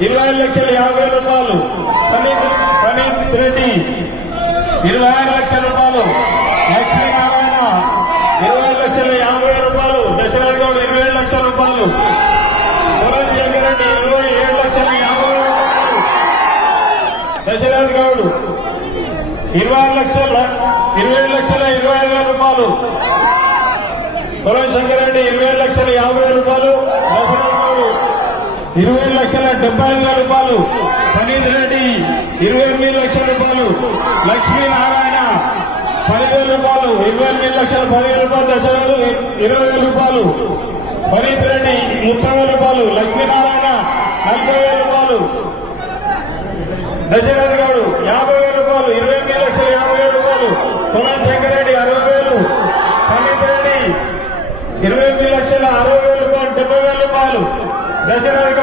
25,50,000 రూపాయలు. ప్రణీత్ రెడ్డి 26 లక్షల రూపాయలు. లక్ష్మీనారాయణ 25,50,000 రూపాయలు. దశరథ్ గౌడ్ 27 లక్షల రూపాయలు. పురం శంకరెడ్డి 27,50,000 రూపాయలు. దశరథ్ గౌడ్ 27,25,000 రూపాయలు. పురం శంకరెడ్డి 27,50,000 రూపాయలు. దశరథ్ గౌడ్ 20,70,000 రూపాయలు. ప్రణీత్ రెడ్డి 28 లక్షల రూపాయలు. లక్ష్మీనారాయణ 10,000 రూపాయలు. 28,10,000 రూపాయలు. దశరథ్ 20,000 రూపాయలు. ప్రణీత్ రెడ్డి 30,000 రూపాయలు. లక్ష్మీనారాయణ 40,000 రూపాయలు. దశరథ్ గౌడ్ 50,000 రూపాయలు. 28,50,000 రూపాయలు. పురం శంకరెడ్డి 60,000. ప్రణీత్ రెడ్డి 28,60,000 రూపాయలు. 70,000 రూపాయలు. దశరథ్